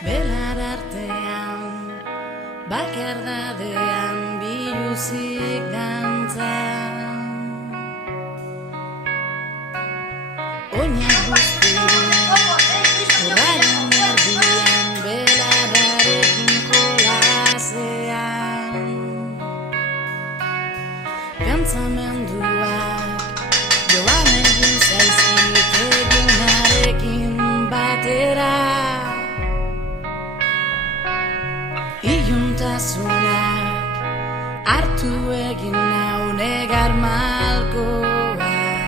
Belar artean, bakardadean biluzik dantza. Oinak guztien, urraren erdian, belarrarekin jolasean. Pentsamenduak joan egin zaizkit egunarekin batera. Iluntasunak hartu egin nau negar